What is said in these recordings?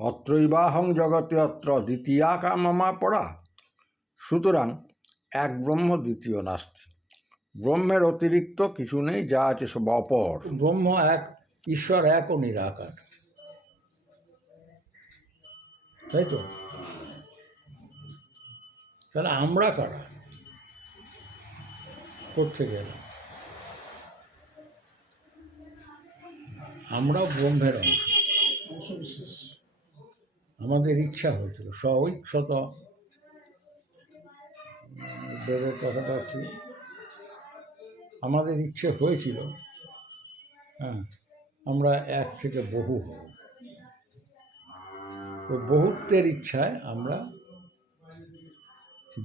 অত্রৈবাহং জগতে অত্র দ্বিতীয়া কামমা পড়া। সুতরাং এক ব্রহ্ম, দ্বিতীয় নাস্তি। ব্রহ্মের অতিরিক্ত কিছু নেই, যা আছে সব অপর। ব্রহ্ম এক, ঈশ্বর এক ও নিরাকার, তাই তো? তাহলে আমরা কারা? করতে গেলাম আমরাও ব্রহ্মের অংশ। আমাদের ইচ্ছা হয়েছিল স্বইচ্ছত, দেবের কথাটা হচ্ছে আমাদের ইচ্ছে হয়েছিল, হ্যাঁ, আমরা এক থেকে বহু হব। ওই বহুত্বের ইচ্ছায় আমরা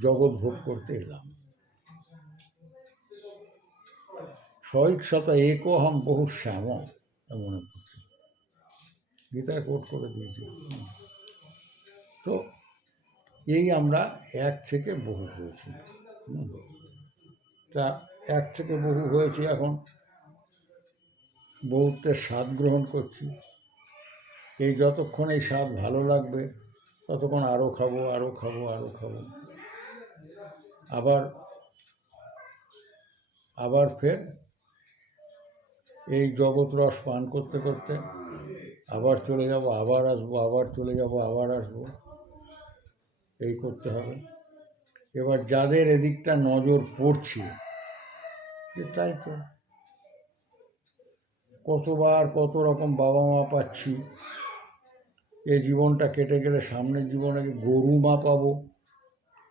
জগৎ ভোগ করতে এলাম। স্বইচ্ছত একোহম বহু শ্যাম মনে করছি, গীতায় কোট করে দিয়েছি। তো এই আমরা এক থেকে বহু হয়েছি। তা এক থেকে বহু হয়েছি, এখন বহুত্বের স্বাদ গ্রহণ করছি। এই যতক্ষণ এই স্বাদ ভালো লাগবে ততক্ষণ আরও খাবো, আরও খাবো, আরও খাবো। আবার ফের এই জগৎ রস পান করতে করতে আবার চলে যাব, আবার আসবো, আবার চলে যাব, আবার আসবো, এই করতে হবে। এবার যাদের এদিকটা নজর পড়ছে, যে তাই তো কতবার কত রকম বাবা মা পাচ্ছি, এই জীবনটা কেটে গেলে সামনের জীবনে গরু মা পাবো,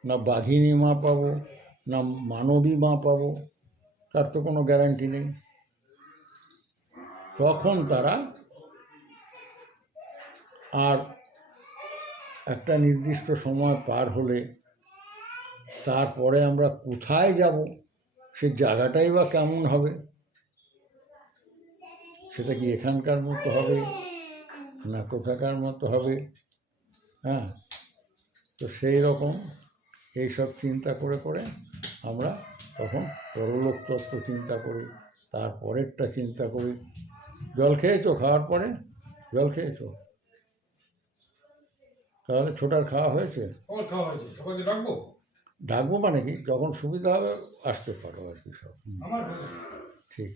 না বাঘিনী মা পাবো, না মানবী মা পাবো, তার তো কোনো গ্যারান্টি নেই। তখন তারা আর একটা নির্দিষ্ট সময় পার হলে তারপরে আমরা কোথায় যাব, সে জায়গাটাই বা কেমন হবে? সেটা কি এখানকার মতো হবে না কোথাকার মতো হবে? হ্যাঁ, তো সেই রকম এইসব চিন্তা করে করে আমরা তখন পরলোক তত্ত্ব চিন্তা করি, তারপরেরটা চিন্তা করি। জল খেয়েছো? খাওয়ার পরে জল খেয়েছো? তাহলে ছোটার খাওয়া হয়েছে? ডাকবো মানে কি, যখন সুবিধা হবে আসতে পারো আর কি, সব ঠিক।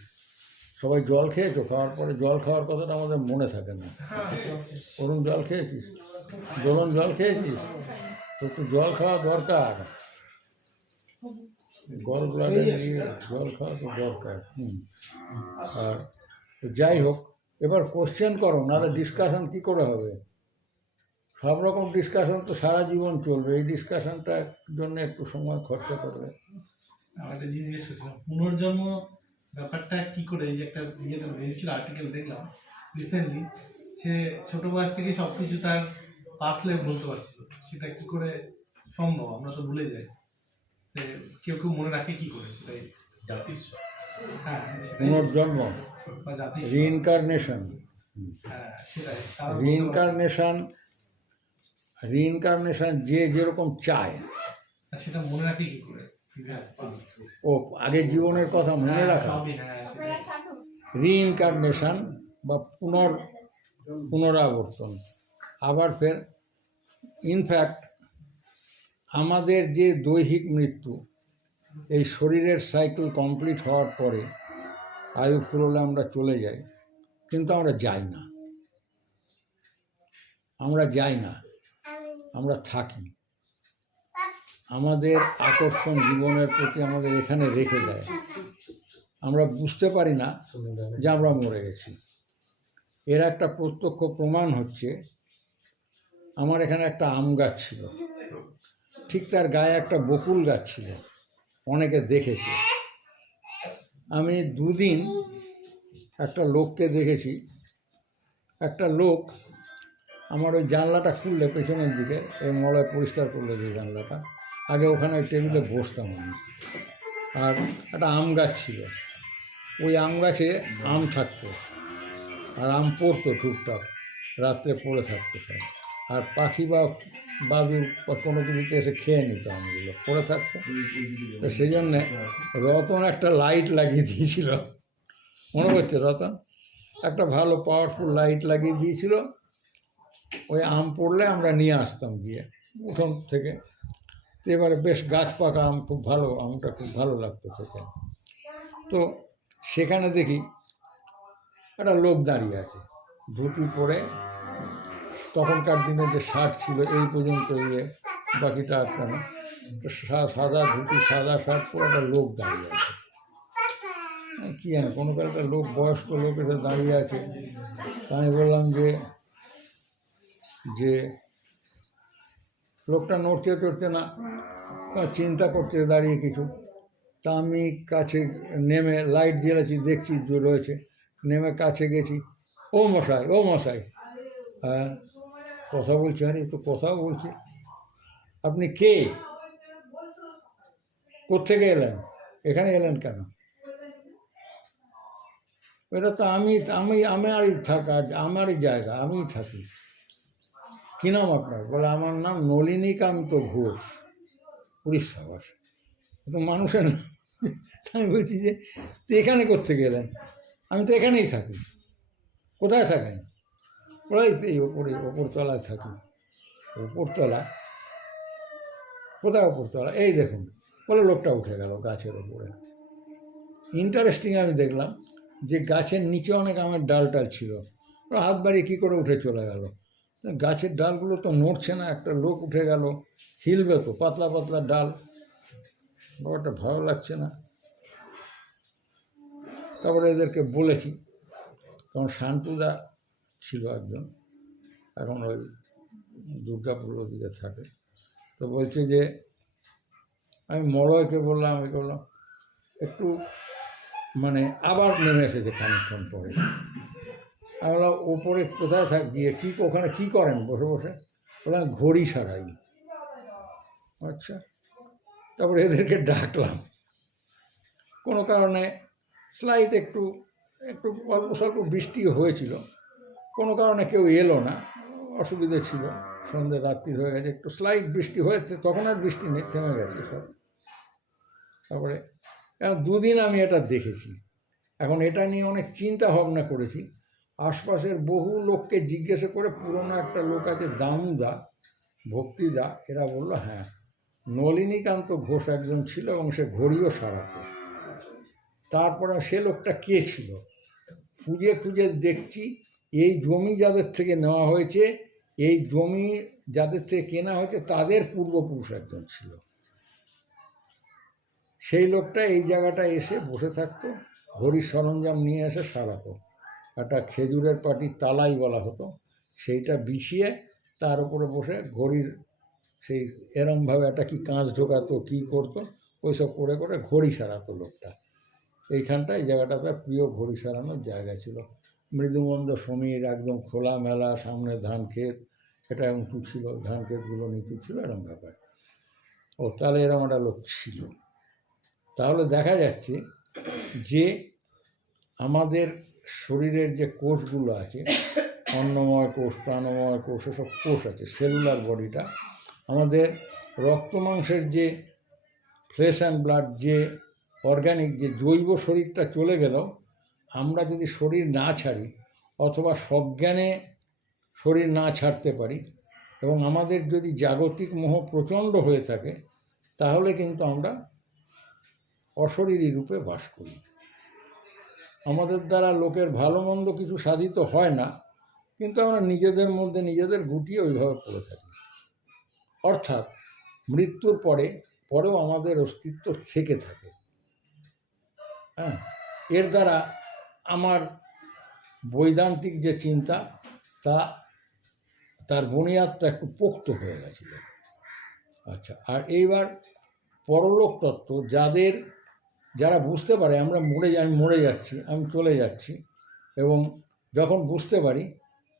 সবাই জল খেয়েছো? খাওয়ার পরে জল খাওয়ার কথাটা আমাদের মনে থাকে না। অরুণ জল খেয়েছিস? দোলন জল খেয়েছিস? তো জল খাওয়া দরকার, গল ব্লাডে জল খাওয়া তো দরকার। আর যাই হোক, এবার কোশ্চেন করো, নাহলে ডিসকাশন কী করে হবে? সব রকম ডিসকাশন তো সারা জীবন চলবে, এই ডিসকাশনটার জন্য একটু সময় খরচা করবে। আমাদের জিজ্ঞেস করছিলাম পুনর্জন্ম ব্যাপারটা কি করে, এই যে একটা ইয়েতে বেরিয়েছিল আর্টিকেল দেখলাম রিসেন্টলি, সে ছোট বয়স থেকে সব কিছু তার পাস লাইফ বলতে পারছিল, সেটা কি করে সম্ভব? আমরা তো ভুলে যাই। সে কেউ কেউ মনে রাখে কি করে, সেটাই জাতির, হ্যাঁ পুনর্জন্ম বা জাতির রিইনকারনেশন। হ্যাঁ সেটাই রিইনকারনেশন যে যেরকম চায় সেটা মনে রাখে কি করে? ও আগের জীবনের কথা মনে রাখা, রিইনকারনেশন বা পুনরাবর্তন। আবার ফের ইনফ্যাক্ট আমাদের যে দৈহিক মৃত্যু, এই শরীরের সাইকেল কমপ্লিট হওয়ার পরে আয়ু ফুরলে আমরা চলে যাই, কিন্তু আমরা যাই না, আমরা থাকি। আমাদের আকর্ষণ জীবনের প্রতি আমাদের এখানে রেখে দেয়, আমরা বুঝতে পারি না যে আমরা মরে গেছি। এর একটা প্রত্যক্ষ প্রমাণ হচ্ছে, আমার এখানে একটা আম গাছ ছিল, ঠিক তার গায়ে একটা বকুল গাছ ছিল, অনেকে দেখেছে। আমি দুদিন একটা লোককে দেখেছি, একটা লোক আমার ওই জানলাটা খুললে পেছনের দিকে, এই মলয় পরিষ্কার করলো যে জানলাটা, আগে ওখানে টেবিলে বসতাম আমি, আর একটা আম গাছ ছিল, ওই আম গাছে আম থাকতো, আর আম পড়তো টুকটাক, রাত্রে পড়ে থাকতো সব, আর পাখি বা বাদুর বা কোনো কিছুতে এসে খেয়ে নিত আমগুলো, পড়ে থাকতো। তো সেই জন্যে রতন একটা লাইট লাগিয়ে দিয়েছিল, মনে করছে রতন একটা ভালো পাওয়ারফুল লাইট লাগিয়ে দিয়েছিল, ওই আম পড়লে আমরা নিয়ে আসতাম গিয়ে উঠোন থেকে। তো এবারে বেশ গাছ পাকা আম, খুব ভালো, আমটা খুব ভালো লাগতো খেতে। তো সেখানে দেখি একটা লোক দাঁড়িয়ে আছে, ধুতি পরে, তখনকার দিনে যে শার্ট ছিল এই পর্যন্ত, ইয়ে বাকিটা আটকানো, তো সাদা ধুতি সাদা শার্ট পরে একটা লোক দাঁড়িয়ে আছে। কী জানি কোনো কাল একটা লোক, বয়স্ক লোক এসে দাঁড়িয়ে আছে। তা আমি বললাম যে লোকটা নড়ছে টড়ছে না, চিন্তা করছে দাঁড়িয়ে কিছু। তা আমি কাছে নেমে লাইট জ্বেলেছি, দেখছি যে রয়েছে, নেমে কাছে গেছি। ও মশাই, ও মশাই, হ্যাঁ কথা বলছি। আরে তো কথাও বলছি। আপনি কে? কোত্থেকে এলেন? এখানে এলেন কেন? এটা তো আমারই থাকা, আমারই জায়গা, আমিই থাকি। কী নাম আপনার? বলে আমার নাম নলিনীকান্ত ঘোষ, উড়িষ্যাবাস। তো মানুষের নাম। আমি বলছি যে তো এখানে কোত্থেকে এলেন? আমি তো এখানেই থাকি। কোথায় থাকেন? ওই তো এই ওপরতলায় থাকি। ওপরতলা? কোথায় ওপরতলা? এই দেখুন। বলে লোকটা উঠে গেল গাছের ওপরে। ইন্টারেস্টিং আমি দেখলাম যে গাছের নিচে অনেক আমের ডাল টাল ছিল। ওরা হাত বাড়িয়ে কী করে উঠে চলে গেল। গাছের ডালগুলো তো নড়ছে না, একটা লোক উঠে গেল, হিলবে তো, পাতলা পাতলা ডাল, ব্যাপারটা ভালো লাগছে না। তারপরে এদেরকে বলেছি, তখন শান্তুদা ছিল একজন, এখন ওই দুর্গাপুর ওদিকে থাকে। তো বলছে যে, আমি মলয়কে বললাম, আমি বললাম একটু, মানে আবার নেমে এসেছে খানিকক্ষণ পরে। আমি বললাম ওপরে কোথায় গিয়ে কী, ওখানে কী করেন বসে বসে? বললাম ঘড়ি সারাই। আচ্ছা। তারপরে এদেরকে ডাকলাম, কোনো কারণে স্লাইট একটু অল্প স্বল্প বৃষ্টি হয়েছিল, কোনো কারণে কেউ এলো না, অসুবিধে ছিল, সন্ধ্যে রাত্রি হয়ে গেছে, একটু স্লাইট বৃষ্টি হয়েছে, তখন আর বৃষ্টি নেই, থেমে গেছে সব। তারপরে দুদিন আমি এটা দেখেছি। এখন এটা নিয়ে অনেক চিন্তা ভাবনা করেছি। আশপাশের বহু লোককে জিজ্ঞেস করে, পুরনো একটা লোক আছে দামুদা, ভক্তিদা, এরা বললো হ্যাঁ নলিনীকান্ত ঘোষ একজন ছিল এবং সে ঘড়িও সারাতো। তারপরে সে লোকটা কে ছিল খুঁজে খুঁজে দেখছি, এই জমি যাদের থেকে নেওয়া হয়েছে, এই জমি যাদের থেকে কেনা হয়েছে তাদের পূর্বপুরুষ একজন ছিল। সেই লোকটা এই জায়গাটা এসে বসে থাকতো, ঘড়ির সরঞ্জাম নিয়ে এসে সারাতো। একটা খেজুরের পাটির তালাই বলা হতো, সেইটা বিছিয়ে তার উপরে বসে ঘড়ির সেই এরমভাবে একটা কি কাঁচ ঢোকাতো, কী করতো, ওইসব করে করে ঘড়ি সারাতো লোকটা। এইখানটা, এই জায়গাটা তার প্রিয় ঘড়ি সারানোর জায়গা ছিল। মৃদুমন্দ সমীর, একদম খোলা মেলা, সামনে ধান ক্ষেত, এটা উঁচু ছিল, ধান ক্ষেতগুলো নিচু ছিল, এরকম ব্যাপার। ও তাহলে এরকম একটা লোক ছিল। তাহলে দেখা যাচ্ছে যে আমাদের শরীরের যে কোষগুলো আছে, অন্নময় কোষ, প্রাণময় কোষ, এসব কোষ আছে, সেলুলার বডিটা, আমাদের রক্ত মাংসের যে ফ্লেশ অ্যান্ড ব্লাড, যে অর্গ্যানিক, যে জৈব শরীরটা চলে গেল, আমরা যদি শরীর না ছাড়ি অথবা সজ্ঞানে শরীর না ছাড়তে পারি, এবং আমাদের যদি জাগতিক মোহ প্রচণ্ড হয়ে থাকে, তাহলে কিন্তু আমরা অশরীরী রূপে বাস করি। আমাদের দ্বারা লোকের ভালো মন্দ কিছু সাধিত হয় না, কিন্তু আমরা নিজেদের মধ্যে নিজেদের গুটিয়ে ওইভাবে পড়ে থাকি। অর্থাৎ মৃত্যুর পরেও আমাদের অস্তিত্ব থেকে থাকে। হ্যাঁ, এর দ্বারা আমার বৈদান্তিক যে চিন্তা, তার বুনিয়াদটা একটু পোক্ত হয়ে গেছিল। আচ্ছা, আর এইবার পরলোক তত্ত্ব, যারা বুঝতে পারে আমি মরে যাচ্ছি, আমি চলে যাচ্ছি, এবং যখন বুঝতে পারি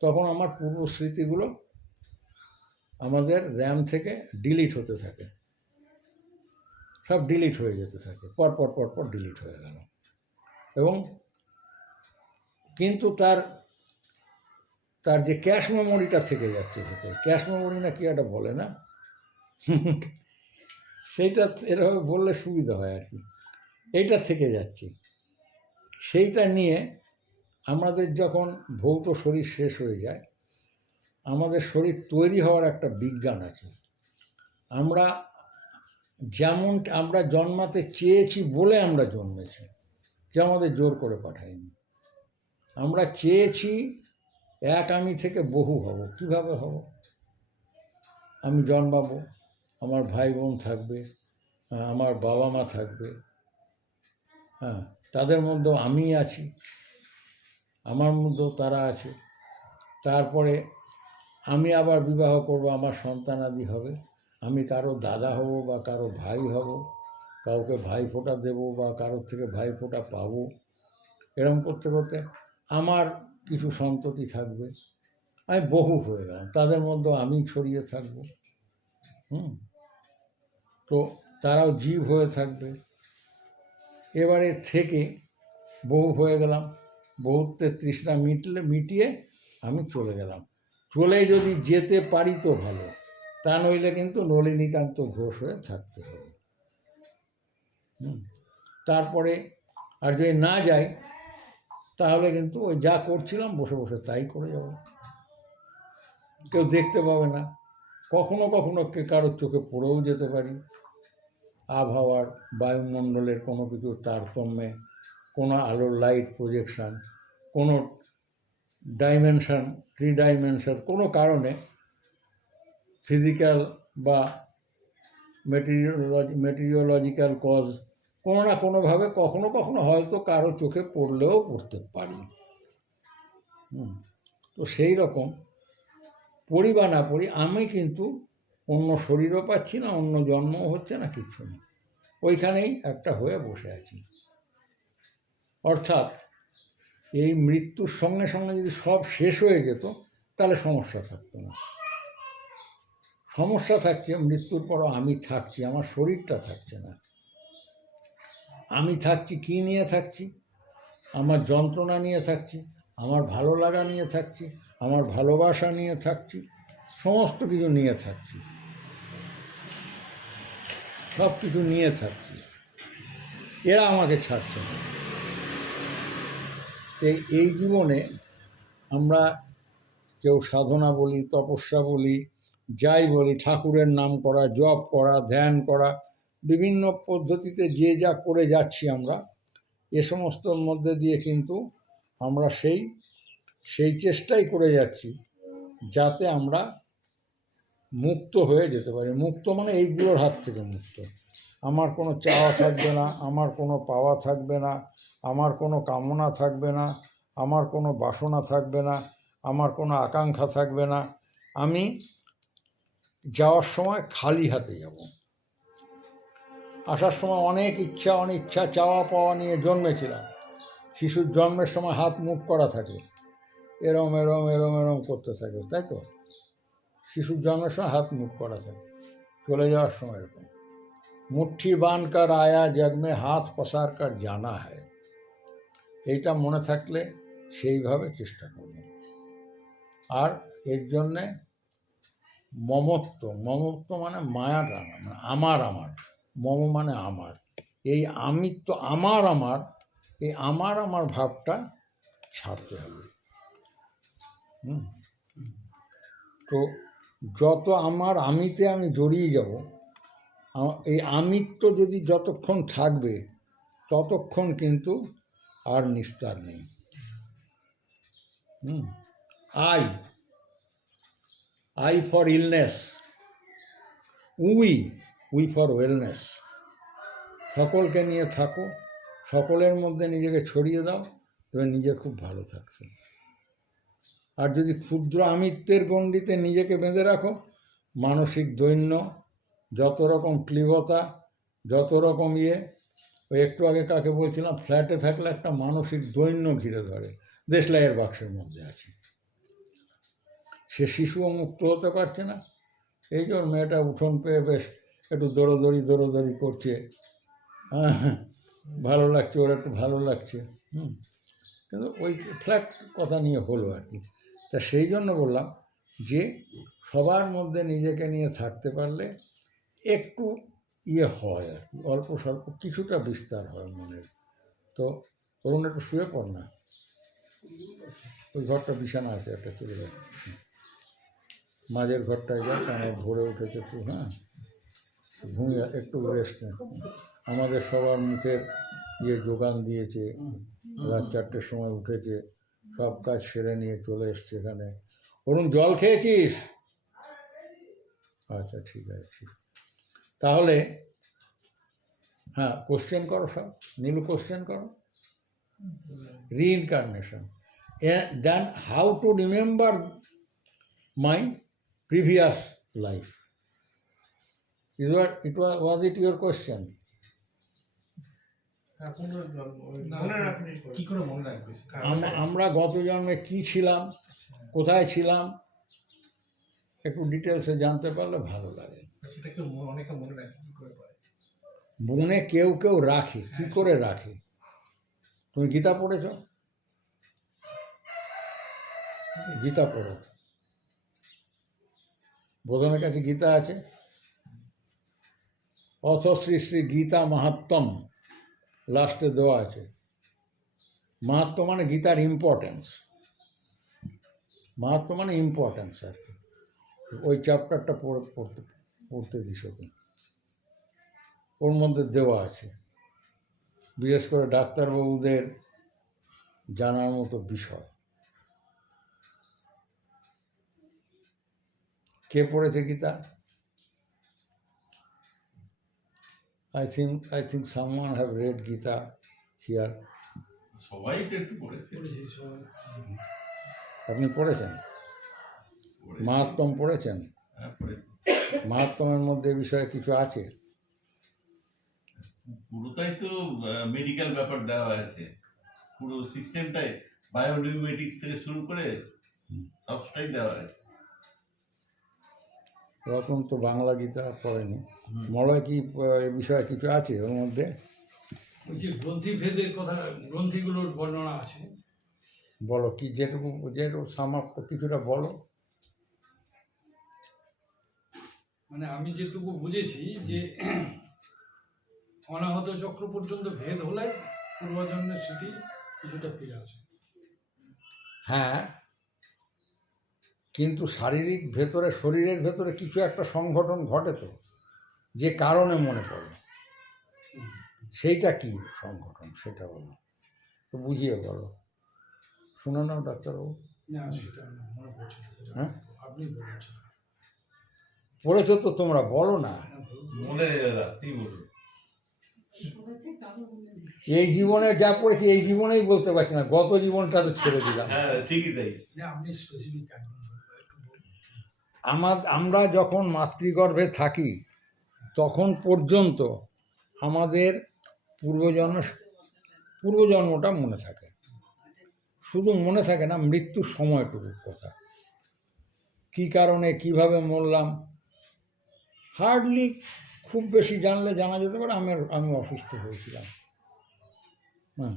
তখন আমার পূর্ব স্মৃতিগুলো আমাদের র্যাম থেকে ডিলিট হতে থাকে, সব ডিলিট হয়ে যেতে থাকে, পরপর ডিলিট হয়ে গেল। এবং কিন্তু তার যে ক্যাশ মেমোরিটা থেকে যাচ্ছে ভেতরে, ক্যাশ মেমোরি না কি একটা বলে না, সেইটা এরভাবে বললে সুবিধা হয় আর কি, এইটা থেকে যাচ্ছে। সেইটা নিয়ে আমাদের যখন ভৌত শরীর শেষ হয়ে যায়, আমাদের শরীর তৈরি হওয়ার একটা বিজ্ঞান আছে। আমরা যেমন আমরা জন্মাতে চেয়েছি বলে আমরা জন্মেছি, যে আমাদের জোর করে পাঠায়নি। আমরা চেয়েছি এক আমি থেকে বহু হব। কিভাবে হব? আমি জন্মাবো, আমার ভাই বোন থাকবে, আমার বাবা মা থাকবে, হ্যাঁ, তাদের মধ্যেও আমি আছি, আমার মধ্যেও তারা আছে। তারপরে আমি আবার বিবাহ করব, আমার সন্তানাদি হবে, আমি কারো দাদা হব বা কারো ভাই হব, কাউকে ভাইফোঁটা দেবো বা কারোর থেকে ভাইফোঁটা পাবো। এরকম করতে করতে আমার কিছু সন্ততি থাকবে, আমি বহু হয়ে গেলাম, তাদের মধ্যে আমি ছড়িয়ে থাকব। তো তারাও জীব হয়ে থাকবে। এবারে থেকে বহু হয়ে গেলাম, বহুত্বের তৃষ্ণা মিটিয়ে আমি চলে গেলাম। চলে যদি যেতে পারি তো ভালো, তা নইলে কিন্তু নলিনীকান্ত ঘোষ হয়ে থাকতে হবে। তারপরে আর যদি না যাই, তাহলে কিন্তু ওই যা করছিলাম বসে বসে তাই করে যাব, কেউ দেখতে পাবে না। কখনো কখনো কারোর চোখে পড়েও যেতে পারি, আবহাওয়ার বায়ুমণ্ডলের কোনো কিছুর তারতম্যে, কোনো আলোর লাইট প্রজেকশান, কোনো ডাইমেনশন, 3 ডাইমেনশন, কোনো কারণে ফিজিক্যাল বা মেটেরিওলজিক্যাল কজ কোনো না কোনোভাবে কখনো কখনো হয়তো কারো চোখে পড়লেও পড়তে পারি। তো সেই রকম পড়ি বা না পড়ি, আমি কিন্তু অন্য শরীরও পাচ্ছি না, অন্য জন্মও হচ্ছে না, কিচ্ছু না, ওইখানেই একটা হয়ে বসে আছি। অর্থাৎ এই মৃত্যুর সঙ্গে সঙ্গে যদি সব শেষ হয়ে যেত, তাহলে সমস্যা থাকতো না। সমস্যা থাকছে মৃত্যুর পরও আমি থাকছি, আমার শরীরটা থাকছে না। আমি থাকছি কি নিয়ে থাকছি? আমার যন্ত্রণা নিয়ে থাকছি, আমার ভালো লাগা নিয়ে থাকছি, আমার ভালোবাসা নিয়ে থাকছি, সমস্ত কিছু নিয়ে থাকছি, সব কিছু নিয়ে থাকছি। এরা আমাকে ছাড়ছে না। এই জীবনে আমরা কেউ সাধনা বলি, তপস্যা বলি, যাই বলি, ঠাকুরের নাম করা, জপ করা, ধ্যান করা, বিভিন্ন পদ্ধতিতে যে যা করে যাচ্ছি আমরা, এ সমস্তর মধ্যে দিয়ে কিন্তু আমরা সেই চেষ্টাই করে যাচ্ছি যাতে আমরা মুক্ত হয়ে যেতে পারি। মুক্ত মানে এইগুলোর হাত থেকে মুক্ত। আমার কোনো চাওয়া থাকবে না, আমার কোনো পাওয়া থাকবে না, আমার কোনো কামনা থাকবে না, আমার কোনো বাসনা থাকবে না, আমার কোনো আকাঙ্ক্ষা থাকবে না। আমি যাওয়ার সময় খালি হাতে যাব। আসার সময় অনেক ইচ্ছা অনিচ্ছা চাওয়া পাওয়া নিয়ে জন্মেছিলাম। শিশুর জন্মের সময় হাত মুখ করা থাকে, এরম এরম এরম এরম করতে থাকে, তাই তো? শিশুর জন্মের সময় হাত মুখ করা থাকে, চলে যাওয়ার সময় এরকম মুঠ্ঠি বাঁধ কর আয়া জগ মে হাত পসার কর জানা হয়। এইটা মনে থাকলে সেইভাবে চেষ্টা করব। আর এর জন্যে মমত্ব মানে মায়াটা না, মানে আমার মম মানে আমার, এই আমিত্ব, এই আমার ভাবটা ছাড়তে হবে। তো যত আমিতে আমি জড়িয়ে যাব, এই আমিত্ব যদি যতক্ষণ থাকবে ততক্ষণ কিন্তু আর নিস্তার নেই। I for illness, we for wellness. সকলকে নিয়ে থাকো, সকলের মধ্যে নিজেকে ছড়িয়ে দাও, তবে নিজে খুব ভালো থাকবে। আর যদি ক্ষুদ্র আমিত্বের গণ্ডিতে নিজেকে বেঁধে রাখো, মানসিক দৈন্য, যত রকম ক্লীবতা, যত রকম ওই একটু আগে কাকে বলছিলাম, ফ্ল্যাটে থাকলে একটা মানসিক দৈন্য ঘিরে ধরে, দেশলাইয়ের বাক্সের মধ্যে আছে। সে শিশুও মুক্ত হতে পারছে না। এই যে ওর মেয়েটা উঠোন পেয়ে বেশ একটু দৌড়োদৌড়ি করছে, ভালো লাগছে, ওর একটু ভালো লাগছে, কিন্তু ওই ফ্ল্যাট কথা নিয়ে হলো আর কি। তা সেই জন্য বললাম যে সবার মধ্যে নিজেকে নিয়ে থাকতে পারলে একটু হয় আর কি, অল্প স্বল্প কিছুটা বিস্তার হয় মনের। তো ধরুন একটু শুয়ে পড় না, ওই ঘরটা বিছানা আছে, একটা চলে যাবে। মাঝের ঘরটায় যাক, আমার ভরে উঠেছে খুব। হ্যাঁ, ঘুমিয়ে একটু রেস্ট নেন। আমাদের সবার মুখের যোগান দিয়েছে, রাত 4টের সময় উঠেছে, সব কাজ সেরে নিয়ে চলে এসছে এখানে। অরুণ, জল খেয়েছিস? আচ্ছা, ঠিক আছে, ঠিক। তাহলে হ্যাঁ, কোশ্চেন করো সব। নীলু, কোশ্চেন করো। Reincarnation. Then how to remember my previous life? Was it your question? কি করে মনে রাখবে? আমরা গত জন্মে কি ছিলাম, কোথায় ছিলাম, একটু ডিটেলসে জানতে পারলে ভালো লাগে। সেটা কেউ অনেকে মনে রাখে কি করে পারে? মনে কেউ কেউ রাখে, কি করে রাখে? তুমি গীতা পড়েছ? গীতা পড়ো। বোধনের কাছে গীতা আছে। অথ শ্রী শ্রী গীতা মাহাত্ম্যম লাস্টে দেওয়া আছে। মাহাত্ম মানে গীতার ইম্পর্টেন্স, মাহাত্ম মানে ইম্পর্টেন্স আর কি। ওই চ্যাপ্টারটা পড়তে দিস ওকে, ওর মধ্যে দেওয়া আছে। বিশেষ করে ডাক্তারবাবুদের জানার মতো বিষয়। কে পড়েছে Gita? I think someone have read Gita here. সবাই তো একটু পড়েছে। আপনি পড়েছেন? মাহাত্ম্যম পড়েছেন? হ্যাঁ, পড়েছি। মাহাত্ম্যমের মধ্যে এ বিষয়ে কিছু আছে? পুরোটাই তো মেডিকেল ব্যাপার দেওয়া আছে, পুরো সিস্টেমটাই বায়োনিউমেটিক্স থেকে শুরু করে সবটাই দেওয়া আছে। রতন তো বাংলা গীতা পড়েনি। মলয় কি এ বিষয়ে কিছু আছে ওর মধ্যে? ওই যে গ্রন্থিভেদের কথা, গ্রন্থিগুলোর বর্ণনা আছে। বলো, কি যেটুকু সামাপ্ত কিছুটা বলো। মানে আমি যেটুকু বুঝেছি যে অনাহত চক্র পর্যন্ত ভেদ হলে পূর্বজন্মের স্মৃতি কিছুটা ফিরে আসে। হ্যাঁ, কিন্তু শারীরিক ভেতরে, শরীরের ভেতরে কিছু একটা সংগঠন ঘটে তো, যে কারণে মনে পড়ে। সেইটা কি সংগঠন সেটা বলো, তো বুঝিয়ে বলো। শুনে নাও ডাক্তারবাবু। না, সেটা মনে পড়ছে না। হ্যাঁ, আপনি বলেছেন, পড়েছো তো তোমরা, বলো না। মনে রাখতেই বলুন। এই জীবনে যা পড়েছি এই জীবনেই বলতে পারছি না, গত জীবনটা তো ছেড়ে দিলাম। হ্যাঁ, ঠিকই তাই। না আপনি স্পেসিফিক একদম একটু বলুন। আমরা যখন মাতৃগর্ভে থাকি তখন পর্যন্ত আমাদের পূর্বজন্মটা মনে থাকে। শুধু মনে থাকে না, মৃত্যুর সময়টুকুর কথা, কী কারণে কিভাবে মরলাম হার্ডলি খুব বেশি জানলে জানা যেতে পারে আমি অসুস্থ হয়েছিলাম। হ্যাঁ,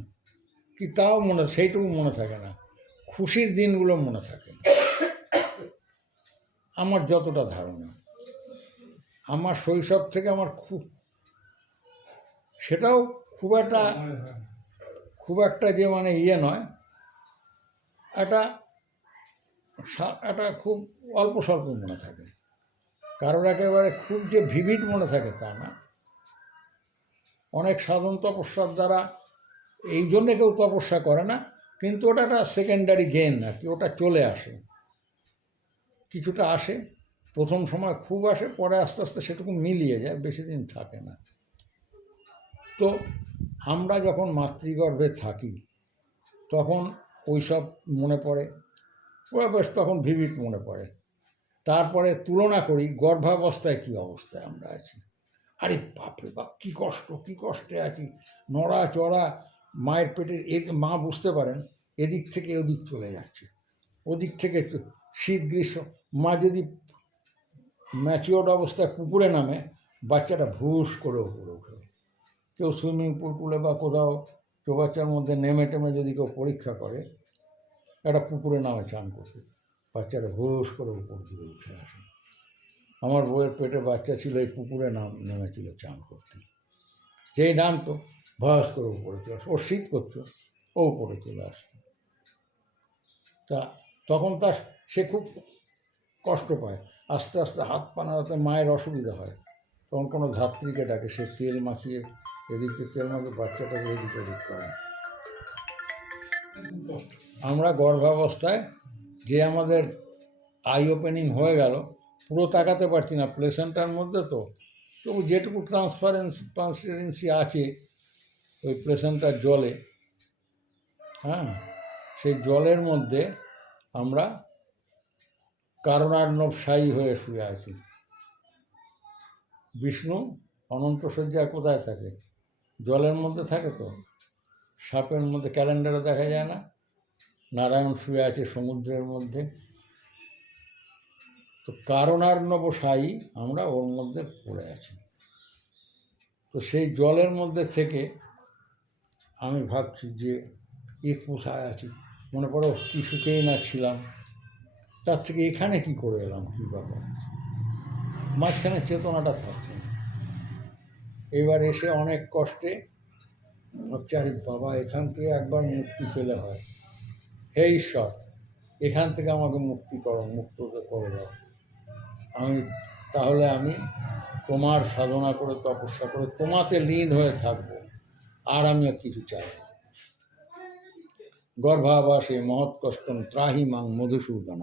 কি তাও সেইটুকু মনে থাকে না। খুশির দিনগুলো মনে থাকে। আমার যতটা ধারণা, আমার শৈশব থেকে আমার সেটাও খুব একটা যে মানে নয়, একটা খুব অল্প স্বল্প মনে থাকে। কারোর একেবারে খুব যে ভিভিড মনে থাকে তা না। অনেক সাধন তপস্যার দ্বারা, এই জন্যে কেউ তপস্যা করে না, কিন্তু ওটা একটা সেকেন্ডারি গেইন আর কি। ওটা চলে আসে, কিছুটা আসে, প্রথম সময় খুব আসে, পরে আস্তে আস্তে সেটুকু মিলিয়ে যায়, বেশি দিন থাকে না। তো আমরা যখন মাতৃগর্ভে থাকি তখন ওই সব মনে পড়ে, ওরা বেশ তখন ভিভিড মনে পড়ে। তারপরে তুলনা করি গর্ভাবস্থায় কী অবস্থায় আমরা আছি। আরে বাপরে বাপ, কী কষ্টে আছি, নড়া চড়া, মায়ের পেটের মা বুঝতে পারেন এদিক থেকে ওদিক চলে যাচ্ছে, ওদিক থেকে শীত গ্রীষ্ম। মা যদি ম্যাচিওর্ড অবস্থায় পুকুরে নামে, বাচ্চাটা ভুস করে উপরে উঠে। কেউ সুইমিং পুলে বা কোথাও চৌবাচ্চার মধ্যে নেমে টেমে যদি কেউ পরীক্ষা করে, একটা পুকুরে নামে চান করতে, বাচ্চাটা ভুস করে উপর দিকে উঠে আসে। আমার বউয়ের পেটে বাচ্চা ছিল, এই পুকুরে নেমেছিল চান করতে। যেই নামতো ভস করে উপরে চলে আসে। ওর শীত করতো, ও উপরে চলে আসতো। তা তখন সে খুব কষ্ট পায়, আস্তে আস্তে হাত পা নাড়াতে মায়ের অসুবিধা হয়, তখন কোনো ধাত্রীকে ডাকে, সে তেল মাখিয়ে এদিকে তেল মাখিয়ে বাচ্চাটাকে এদিক ওদিক করে। খুব কষ্ট। আমরা গর্ভাবস্থায় যে আমাদের আই ওপেনিং হয়ে গেল, পুরো তাকাতে পারছি না প্লেসেন্টার মধ্যে, তো তবু যেটুকু ট্রান্সপারেন্সি আছে ওই প্লেসেন্টার জলে, হ্যাঁ, সেই জলের মধ্যে আমরা কারণার্ণবশায়ী হয়ে শুয়ে আছি। বিষ্ণু অনন্ত শয্যায় কোথায় থাকে? জলের মধ্যে থাকে। তো সাপের মধ্যে ক্যালেন্ডারে দেখা যায় না? নারায়ণ শুয়ে আছে সমুদ্রের মধ্যে। তো কারণার্ণবশায়ী আমরা ওর মধ্যে পড়ে আছি। তো সেই জলের মধ্যে থেকে আমি ভাবছি যে এ কোথায় আছি, মনে করো কি সুখেই না ছিলাম, তার থেকে এখানে কি করে এলাম, কী ব্যাপার, মাঝখানে চেতনাটা থাকছে না। এবার এসে অনেক কষ্টে ভাবছি, আরে বাবা, এখান থেকে একবার মুক্তি পেলে হয়, হে ঈশ্বর এখান থেকে আমাকে মুক্তি করো, মুক্ত করে দাও। তাহলে আমি তোমার সাধনা করে তপস্যা করে তোমাতে লীন হয়ে থাকবো, আর আমি আর কিছু চাই না। গর্ভাবাসে মহৎ কষ্টম ত্রাহি মাং মধুসূদন।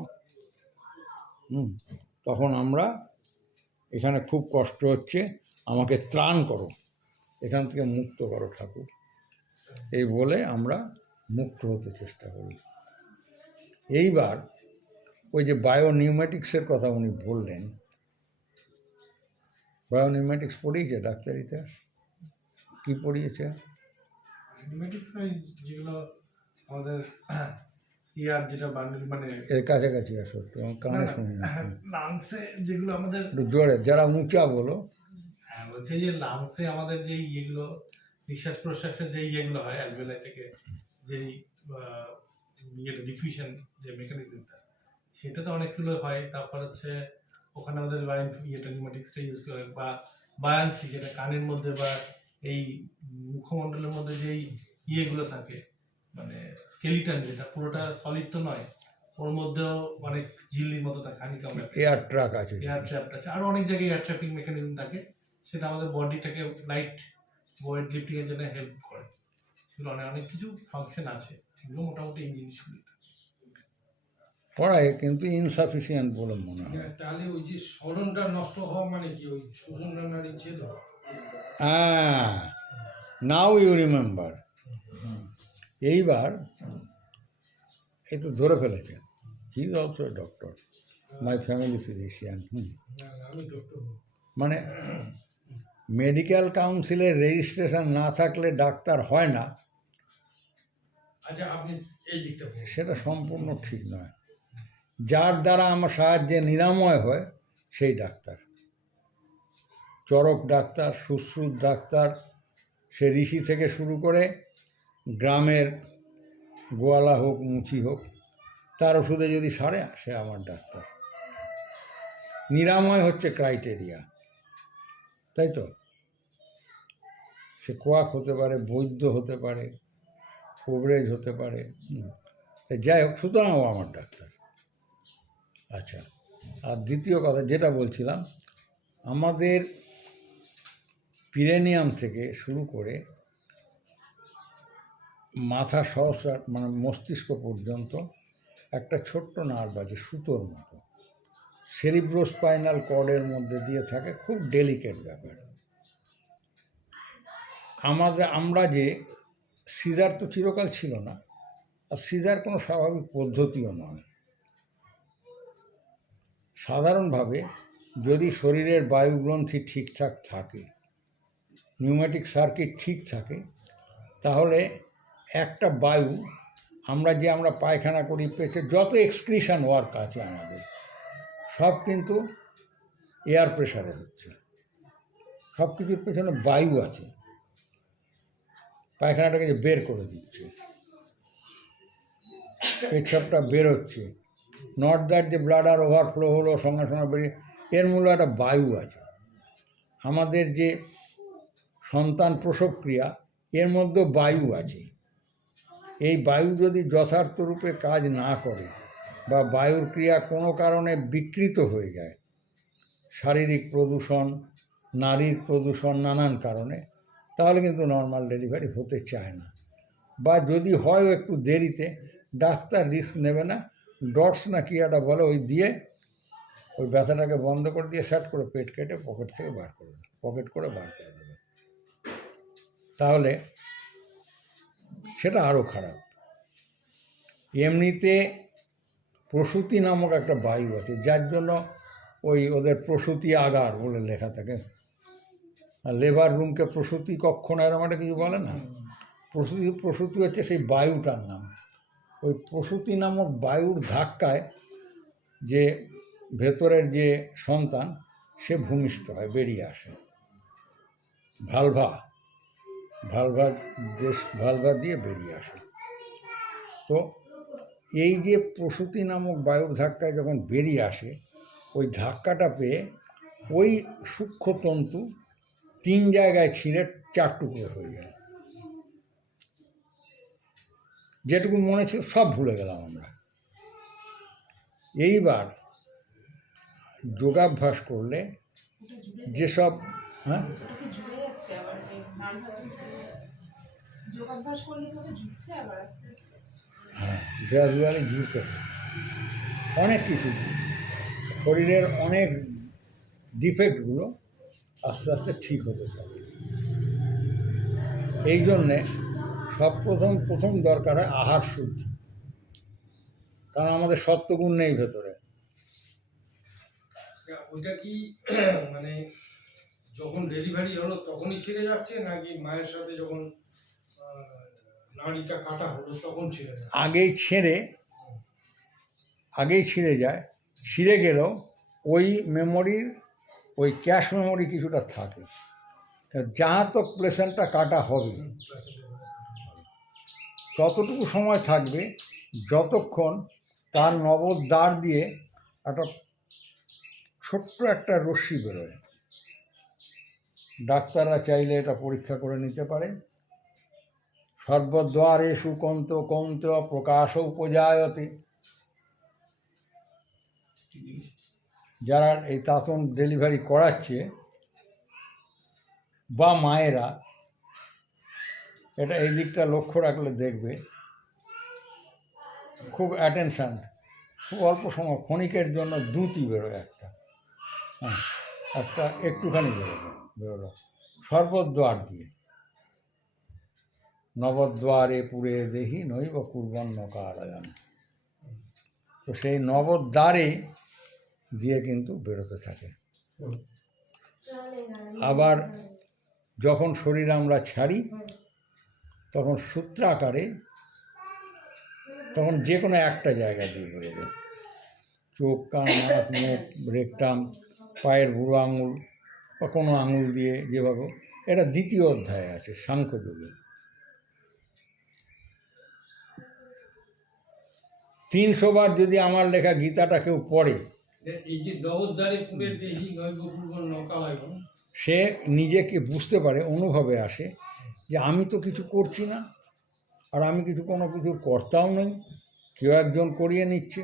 তখন আমরা এখানে খুব কষ্ট হচ্ছে, আমাকে ত্রাণ করো, এখান থেকে মুক্ত করো ঠাকুর, এই বলে আমরা মুক্ত হতে চেষ্টা করি। এইবার ওই যে বায়োনিউমেটিক্সের কথা উনি বললেন, বায়োনিউমেটিক্স পড়িয়েছে ডাক্তারিতে? কি পড়িয়েছে? নিউমেটিক্স যেগুলো আমাদের ইয়ার যেটা মানে এর কাছাকাছি আসো, তোমার কানে শুনি না, লাংসে যেগুলো আমাদের একটু জোরে, যারা উঁচা বলো। হ্যাঁ, বলছে যে লাংসে আমাদের যে ইয়েগুলো নিঃশ্বাস প্রশ্বাসের যে ইয়েগুলো হয় অ্যালভিওলাই থেকে, যেই ইয়েটা ডিফিউশন যে মেকানিজমটা, সেটাতে অনেকগুলো হয়। তারপর হচ্ছে ওখানে আমাদের ইয়েটা নিউমেটিক্সটা ইউজ করে, বা বায়ান্সি যেটা কানের মধ্যে বা এই মুখমণ্ডলের মধ্যে যেই ইয়েগুলো থাকে, মানে স্কেলিটন যেটা পুরোটা সলিড তো নয়, ওর মধ্যেও অনেক ঝিল্লির মতো থাকে, হানিকম এয়ার ট্রাক আছে, এয়ার ট্র্যাপটা আছে, আরও অনেক জায়গায় এয়ার ট্র্যাপিং মেকানিজম থাকে, সেটা আমাদের বডিটাকে লাইট ওয়েট লিফটিংয়ের জন্য হেল্প করে। সেগুলো অনেক কিছু ফাংশন আছে, সেগুলো মোটামুটি এই জিনিসগুলি পড়ায়, কিন্তু ইনসাফিসিয়েন্ট বলে মনে হয়। তাহলে ওই যে স্মরণটা নষ্ট হওয়া মানে কি, ওই শোষণ নারীর ছেদ হওয়া? Now you remember. এইবার এই তো ধরে ফেলেছে, he is also a doctor, my family physician. আমি ডক্টর। মানে মেডিকেল কাউন্সিলের রেজিস্ট্রেশন না থাকলে ডাক্তার হয় না, আচ্ছা, আপনি এই দিকটা বলুন। সেটা সম্পূর্ণ ঠিক নয়। যার দ্বারা আমার সাহায্যে নিরাময় হয় সেই ডাক্তার, চরক ডাক্তার, শুশ্রূষ ডাক্তার, সে ঋষি থেকে শুরু করে গ্রামের গোয়ালা হোক, মুচি হোক, তার ওষুধে যদি সারে, সে আমার ডাক্তার। নিরাময় হচ্ছে ক্রাইটেরিয়া, তাই তো? সে কোয়াক হতে পারে, বৈদ্য হতে পারে, কবরেজ হতে পারে, যাই হোক, সুতরাং ও আমার ডাক্তার। আচ্ছা, আর দ্বিতীয় কথা যেটা বলছিলাম, আমাদের পিরেনিয়াম থেকে শুরু করে মাথা সহস্রার মানে মস্তিষ্ক পর্যন্ত একটা ছোট্ট নার্ভ আছে, সুতোর মতো, সেরিব্রোস্পাইনাল কর্ডের মধ্যে দিয়ে থাকে, খুব ডেলিকেট ব্যাপার। আমরা যে সিজার তো চিরকাল ছিল না, আর সিজার কোনো স্বাভাবিক পদ্ধতিও নয়। সাধারণভাবে যদি শরীরের বায়ুগ্রন্থি ঠিকঠাক থাকে, নিউমেটিক সার্কিট ঠিক থাকে, তাহলে একটা বায়ু আমরা পায়খানা করি, পেটে যত এক্সক্রিশন ওয়ার্ক আছে আমাদের, সব কিন্তু এয়ার প্রেশারে হচ্ছে। সব কিছুর পেছনে বায়ু আছে, পায়খানাটাকে যে বের করে দিচ্ছে, পেচ্ছাপটা বেরোচ্ছে, নট দ্যাট যে ব্লাডার ওভারফ্লো হলো সঙ্গে সঙ্গে বেরিয়ে, এর মূলে একটা বায়ু আছে। আমাদের যে সন্তান প্রসব ক্রিয়া, এর মধ্যেও বায়ু আছে। এই বায়ু যদি যথার্থ রূপে কাজ না করে, বা বায়ুর ক্রিয়া কোনো কারণে বিকৃত হয়ে যায়, শারীরিক প্রদূষণ, নারীর প্রদূষণ, নানান কারণে, তাহলে কিন্তু নর্মাল ডেলিভারি হতে চায় না। বা যদি হয়ও একটু দেরিতে, ডাক্তার রিস্ক নেবে না, ডটস না কি একটা বলে, ওই দিয়ে ওই ব্যথাটাকে বন্ধ করে দিয়ে শার্ট করে পেট কেটে পকেট থেকে বার করে দেবে, পকেট করে বার করে দেবে। তাহলে সেটা আরও খারাপ। এমনিতে প্রসূতি নামক একটা বায়ু আছে, যার জন্য ওই ওদের প্রসূতি আগার বলে লেখা থাকে, আর লেবার রুমকে প্রসূতি কক্ষ না এরকম একটা কিছু বলে না। প্রসূতি হচ্ছে সেই বায়ুটার নাম। ওই প্রসূতি নামক বায়ুর ধাক্কায় যে ভেতরের যে সন্তান সে ভূমিষ্ঠ হয়, বেরিয়ে আসে, ভালভা দিয়ে বেরিয়ে আসে। তো এই যে প্রসূতি নামক বায়ুর ধাক্কায় যখন বেরিয়ে আসে, ওই ধাক্কাটা পেয়ে ওই সূক্ষ্মতন্তু 3 জায়গায় ছিঁড়ে 4 টুকরো হয়ে যায়। যেটুকু মনে ছিল সব ভুলে গেলাম আমরা। এইবার যোগাভ্যাস করলে যেসব হ্যাঁ হ্যাঁ গ্রাজুয়ালি ঝুঁকতে থাকে অনেক কিছু, শরীরের অনেক ডিফেক্টগুলো আস্তে আস্তে ঠিক হতে থাকে। এই জন্যে প্রথম দরকার হয় আহার শুদ্ধি, কারণ আমাদের সত্ত্বগুণ নেই ভেতরে। ওইটা কি মানে যখন ডেলিভারি হলো তখনই ছিঁড়ে যাচ্ছে, নাকি মায়ের সাথে যখন নাড়িটা কাটা হলো তখন ছিঁড়ে যাচ্ছে? আগেই ছিঁড়ে যায়। ছিঁড়ে গেলেও ওই মেমোরির, ওই ক্যাশ মেমোরি কিছুটা থাকে। যাহা তো প্লেসেন্টটা কাটা হবে ততটুকু সময় থাকবে যতক্ষণ তার নবদ্বার দিয়ে একটা ছোট্ট একটা রশ্মি বেরোয়। ডাক্তাররা চাইলে এটা পরীক্ষা করে নিতে পারে। সর্বদ্বারেষু কৌন্ত প্রকাশ উপজায়তে। যারা এই তাঁতন ডেলিভারি করাচ্ছে বা মায়েরা, এটা এই দিকটা লক্ষ্য রাখলে দেখবে খুব অ্যাটেনশান, খুব অল্প সময়, ক্ষণিকের জন্য দ্যুতি বেরোয় একটা, হ্যাঁ একটা একটুখানি বেরোলো সর্বদ্বার দিয়ে। নবদ্বারে পুরে দেহি নৈব কুর্বন্ন কারায়ণ। তো সেই নবদ্বারে দিয়ে কিন্তু বেরোতে থাকে। আবার যখন শরীর আমরা ছাড়ি তখন সূত্রাকারে, তখন যে কোনো একটা জায়গা দিয়ে বেরোবে, চোখ, কান, নাক, মুখ, রেকটাম, পায়ের বুড়ো আঙুল বা কোনো আঙুল দিয়ে যেভাবে। এটা 2য় অধ্যায়ে আছে সাংখ্যযোগে। 300 বার যদি আমার লেখা গীতাটা কেউ পড়ে, এই যে নবদ্বারে পুরে দেহি নৈব কুর্বন্ন কারায়ণ, সে নিজেকে বুঝতে পারে, অনুভবে আসে যে আমি তো কিছু করছি না, আর আমি কোনো কিছুর কর্তাও নই, কেউ একজন করিয়ে নিচ্ছে।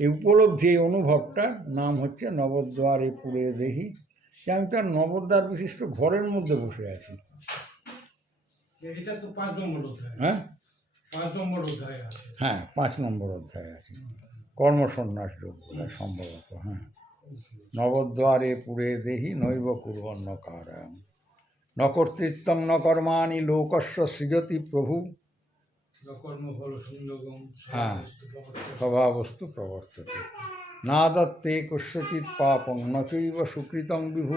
এই উপলব্ধি, এই অনুভবটার নাম হচ্ছে নবদ্বারে পুরে দেহি, যে আমি তার নবদ্বার বিশিষ্ট ঘরের মধ্যে বসে আছি। এটা তো 5 নম্বর অধ্যায়। হ্যাঁ 5 নম্বর অধ্যায় আছে। হ্যাঁ 5 নম্বর অধ্যায় আছে, কর্মসন্ন্যাস যোগ সম্ভবত। হ্যাঁ, নবদ্বারে পুরে দেহি নৈব কুর্বন্ন কারায়ণ ন কর্তৃত্বং ন কর্মাণি লোকস্য সৃজতি প্রভু কর্মফল সংযোগম হ্যাঁ স্বভাবস্তু প্রবর্ততে না দত্তে কস্যচিৎ পাপং ন চৈব সুকৃতং বিভু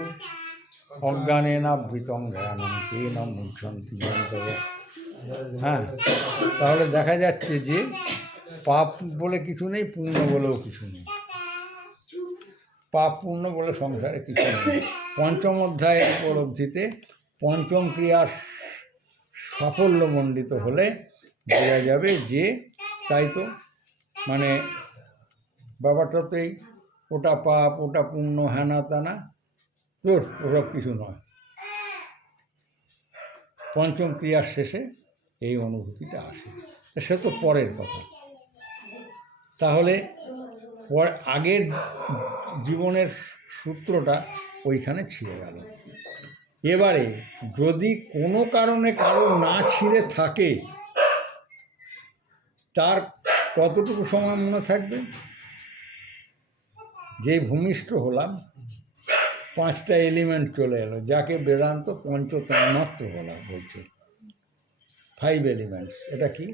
অজ্ঞানেনাবৃতং জ্ঞানং তেন মুঞ্চন্তি জন্তব। হ্যাঁ, তাহলে দেখা যাচ্ছে যে পাপ বলে কিছু নেই, পুণ্য বলেও কিছু নেই। পাপ পুণ্য বলে সংসারে কিছু নেই। 5ম অধ্যায়ের উপলব্ধিতে 5ম ক্রিয়া সাফল্যমণ্ডিত হলে বোঝা যাবে যে তাই তো, মানে ব্যাপারটাতেই ওটা পাপ, ওটা পুণ্য, হ্যানা তানা, তোর ওসব কিছু নয়। 5ম ক্রিয়ার শেষে এই অনুভূতিটা আসে। সে তো পরের কথা। তাহলে আগের জীবনের সূত্রটা ওইখানে ছিঁড়ে গেল। এবারে যদি কোনো কারণে কারো না ছিঁড়ে থাকে, তার কতটুকু সময় মনে থাকবে? যে ভূমিষ্ঠ হলাম, 5টা এলিমেন্ট চলে এলো, যাকে বেদান্ত পঞ্চতন্মাত্র বলছে। 5 এলিমেন্টস। এটা কি?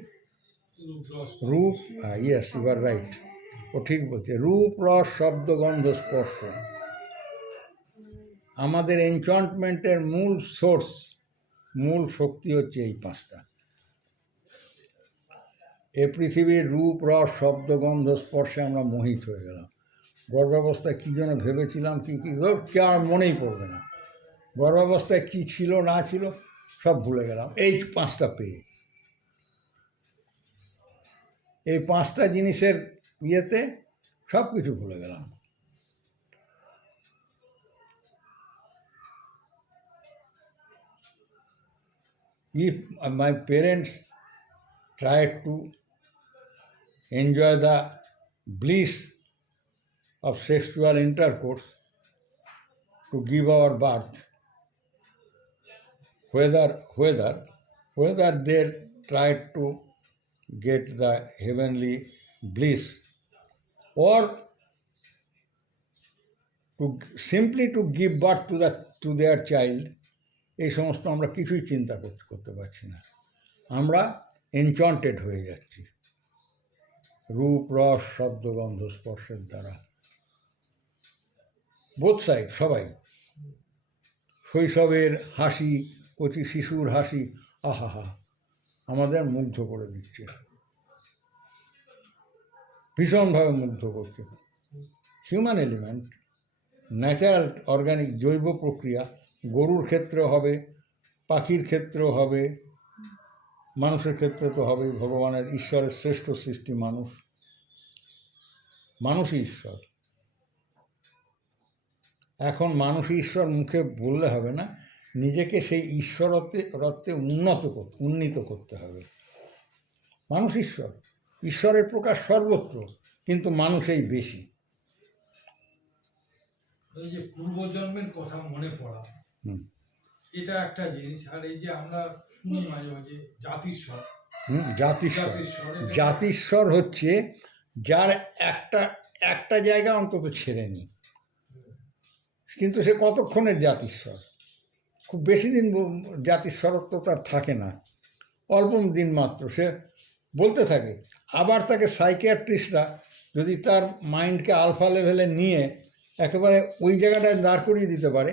রূপ, ইয়েস, ইউ আর রাইট, ও ঠিক বলছে। রূপ, রস, শব্দ, গন্ধ, স্পর্শ। আমাদের এনচন্টমেন্টের মূল সোর্স, মূল শক্তি হচ্ছে এই 5টা। এ পৃথিবীর রূপ, রস, শব্দ, গন্ধ, স্পর্শে আমরা মোহিত হয়ে গেলাম। গর্ভাবস্থায় কী যেন ভেবেছিলাম, কী আর মনেই পড়বে না। গর্ভাবস্থায় কী ছিল না ছিল সব ভুলে গেলাম এই 5টা পেয়ে। এই 5টা জিনিসের ইয়েতে সব কিছু ভুলে গেলাম। If my parents tried to enjoy the bliss of sexual intercourse to give our birth, whether they tried to get the heavenly bliss or to simply to give birth to their child, এই সমস্ত আমরা কিছুই চিন্তা করতে পারছি না। আমরা এনচন্টেড হয়ে যাচ্ছি রূপ, রস, শব্দ, গন্ধ, স্পর্শের দ্বারা। বোথ সাইড, সবাই। শৈশবের হাসি, কচি শিশুর হাসি, আহা, আমাদের মুগ্ধ করে দিচ্ছে, ভীষণভাবে মুগ্ধ করছে। হিউম্যান এলিমেন্ট, ন্যাচারাল অর্গানিক জৈব প্রক্রিয়া, গরুর ক্ষেত্রে হবে, পাখির ক্ষেত্রেও হবে, মানুষের ক্ষেত্রে তো হবেই। ভগবানের, ঈশ্বরের শ্রেষ্ঠ সৃষ্টি মানুষ, মানুষই ঈশ্বর। এখন মানুষই ঈশ্বর মুখে বললে হবে না, নিজেকে সেই ঈশ্বরত্বে উন্নীত করতে হবে। মানুষ ঈশ্বর, ঈশ্বরের প্রকাশ সর্বত্র, কিন্তু মানুষই বেশি। এই যে পূর্বজন্মের কথা মনে পড়া, এটা একটা জিনিস। আর এই যে আমরা শুনি মাঝে মাঝে জাতিস্বর, জাতিস্বর হচ্ছে যার একটা জায়গা অন্তত ছেড়েনি, কিন্তু সে কতক্ষণের জাতিস্বর? খুব বেশি দিন জাতিস্বরত্ব তার থাকে না, অল্প দিন মাত্র সে বলতে থাকে। আবার তাকে সাইকিয়াট্রিস্টরা যদি তার মাইন্ডকে আলফা লেভেলে নিয়ে একেবারে ওই জায়গাটায় দাঁড় করিয়ে দিতে পারে,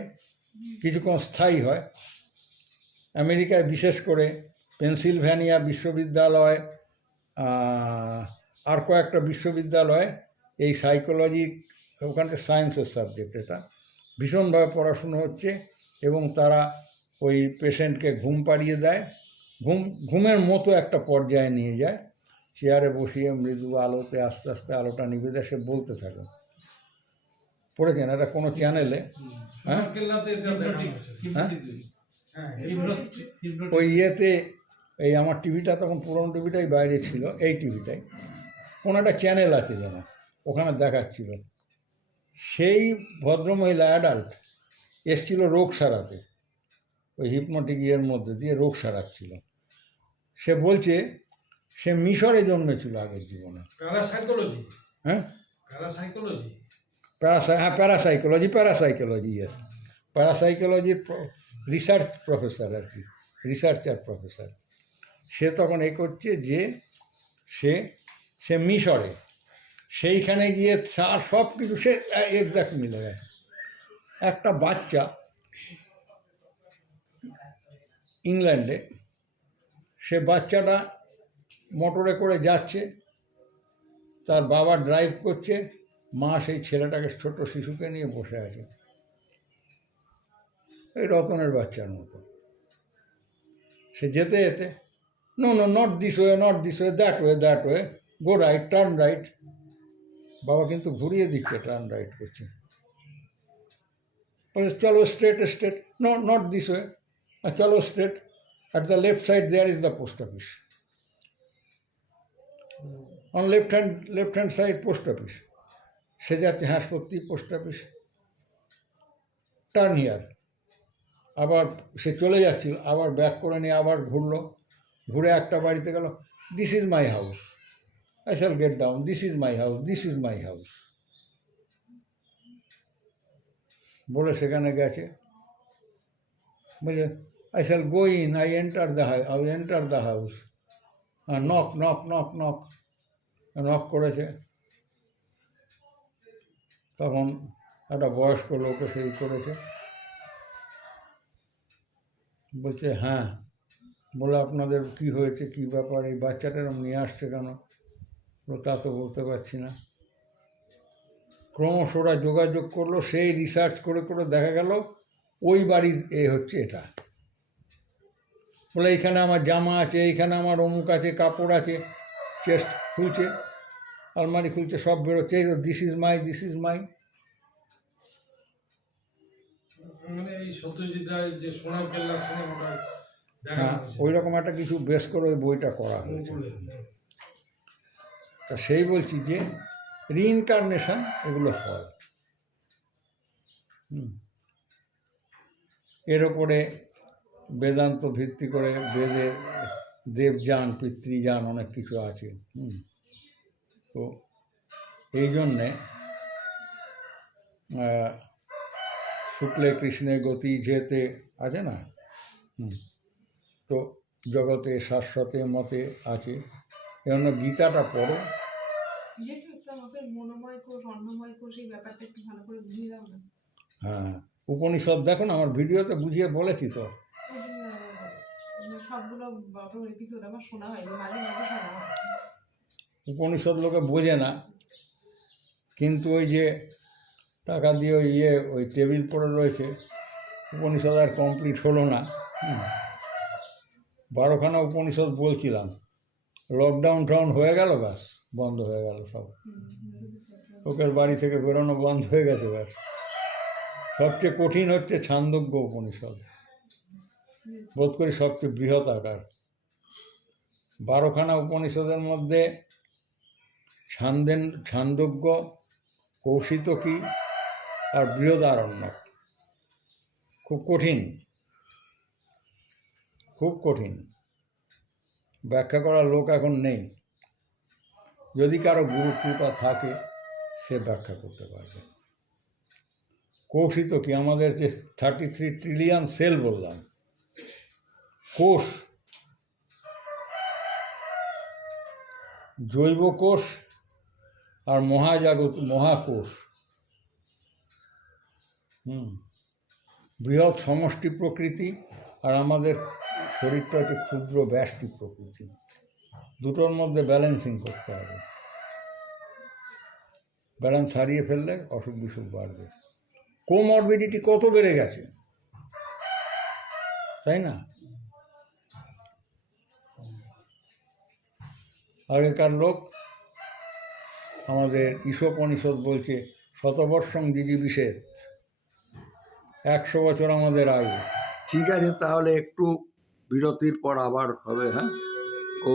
কিছুক্ষণ স্থায়ী হয়। আমেরিকায় বিশেষ করে পেনসিলভ্যানিয়া বিশ্ববিদ্যালয়, আর কয়েকটা বিশ্ববিদ্যালয়, এই সাইকোলজি, ওখানকার সায়েন্সের সাবজেক্ট, এটা ভীষণভাবে পড়াশুনো হচ্ছে। এবং তারা ওই পেশেন্টকে ঘুম পাড়িয়ে দেয়, ঘুমের মতো একটা পর্যায়ে নিয়ে যায়, চেয়ারে বসিয়ে মৃদু আলোতে আস্তে আস্তে আলোটা নিভে দেয়, সে বলতে থাকে। পড়েছেন এটা কোনো চ্যানেলে? হ্যাঁ, ওই ইয়েতে, এই আমার টিভিটা তখন পুরনো টিভিটাই বাইরে ছিল, এই টিভিটাই কোনো একটা চ্যানেল আছে যেন, ওখানে দেখাচ্ছিল। সেই ভদ্রমহিলা অ্যাডাল্ট এসছিল রোগ সারাতে, ওই হিপনোটিক ইয়ের মধ্যে দিয়ে রোগ সারাচ্ছিল। সে বলছে সে মিশরে জন্মেছিল আগের জীবনে। প্যারাসাইকোলজি, হ্যাঁ, প্যারাসাইকোলজি, ইয়েস, প্যারাসাইকোলজির রিসার্চ প্রফেসর আর কি, রিসার্চার প্রফেসর। সে তখন করছে যে সে মিশরে, সেইখানে গিয়ে সব কিছু সে এক্সাক্ট মিলে গেছে। একটা বাচ্চা ইংল্যান্ডে, সে বাচ্চাটা মোটরে করে যাচ্ছে, তার বাবা ড্রাইভ করছে, মা সেই ছেলেটাকে, ছোট শিশুকে নিয়ে বসে আছে, এই রতনের বাচ্চার মতো। সে যেতে যেতে, no not this way, that way, go right, turn right. বাবা কিন্তু ঘুরিয়ে দিচ্ছে, টার্ন রাইট করছে। বলে চলো straight, no not this way, চলো straight, at the left side there is the post office. On left hand side post office. সে যাচ্ছে হাসপাতাল পোস্ট অফিস, টার্ন হিয়ার। আবার সে চলে যাচ্ছিল, আবার ব্যাক করে নিয়ে আবার ঘুরলো, ঘুরে একটা বাড়িতে গেল, this is my house, I shall get down, this is my house, this is my house বলে সেখানে গেছে। বলে I shall go in, I enter the house, knock knock knock knock, knock করেছে। তখন একটা বয়স্ক লোক এসে করেছে, বলছে হ্যাঁ, বলে আপনাদের কি হয়েছে, কি ব্যাপার, এই বাচ্চাটা এরকম নিয়ে আসছে কেন? তা তো বলতে পারছি না। ক্রমশ ওরা যোগাযোগ করলো, সেই রিসার্চ করে করে দেখা গেল ওই বাড়ির হচ্ছে এটা। বলে এইখানে আমার জামা আছে, এইখানে আমার অমুক আছে, কাপড় আছে, চেস্ট খুলছে, আলমারি খুলছে, সব বেরোচ্ছে, this is my, this is my. মানে এই সত্যজিৎ রায়ের যে সোনার কেল্লা সিনেমাটা দেখা হ্যাঁ, ওই রকম একটা কিছু বেশ করে ওই বইটা করা হয়েছে। তা সেই বলছি যে রিইনকারনেশন এগুলো হয়। এর ওপরে বেদান্ত ভিত্তি করে বেদে দেবযান, পিতৃযান অনেক কিছু আছে। তো এই জন্যে শুক্লে কৃষ্ণে গতি যেতে আছে না, তো জগতে শাশ্বতে মতে আছে। এজন্য গীতাটা পড়ো। যেহেতু একটু আমাকে মনোময় কোষ, অন্নময় কোষ, এই ব্যাপারটা একটু ভালো করে বুঝিয়ে দাও না। হ্যাঁ, উপনিষদ দেখো না, আমার ভিডিওতে বুঝিয়ে বলেছি তো। সবগুলো এপিসোড আমার শোনা হয়নি, মাঝে মাঝে শোনা হয়। উপনিষদ লোকে বোঝে না, কিন্তু ওই যে টাকা দিয়ে ওই টেবিল পড়ে রয়েছে, উপনিষদ আর কমপ্লিট হলো না। 12খানা উপনিষদ বলছিলাম, লকডাউন টাউন হয়ে গেল, ব্যাস বন্ধ হয়ে গেল সব। লোকের বাড়ি থেকে বেরোনো বন্ধ হয়ে গেছে, ব্যাস। সবচেয়ে কঠিন হচ্ছে ছান্দোগ্য উপনিষদ, বোধ করি সবচেয়ে বৃহৎ আকার। 12খানা উপনিষদের মধ্যে ছান্দোগ্য, কৌশিতকী আর বৃহদারণ্যক খুব কঠিন, খুব কঠিন। ব্যাখ্যা করার লোক এখন নেই। যদি কারো গুরু কৃপা থাকে সে ব্যাখ্যা করতে পারবে। কৌশিতকী আমাদের যে 33 ট্রিলিয়ন সেল বললাম, কোষ, জৈব কোষ আর মহাকোষ, বৃহৎ সমষ্টি প্রকৃতি, আর আমাদের শরীরটা হচ্ছে ক্ষুদ্র ব্যষ্টি প্রকৃতি। দুটোর মধ্যে ব্যালেন্সিং করতে হবে। ব্যালেন্স হারিয়ে ফেললে অসুখ বিসুখ বাড়বে। কোমরবিডিটি কত বেড়ে গেছে, তাই না? আগেকার লোক, আমাদের ঈশোপনিষদ বলছে শতবর্ষং জিজিবিষেদ, 100 বছর আমাদের আয়ু। ঠিক আছে, তাহলে একটু বিরতির পর আবার হবে। হ্যাঁ, ও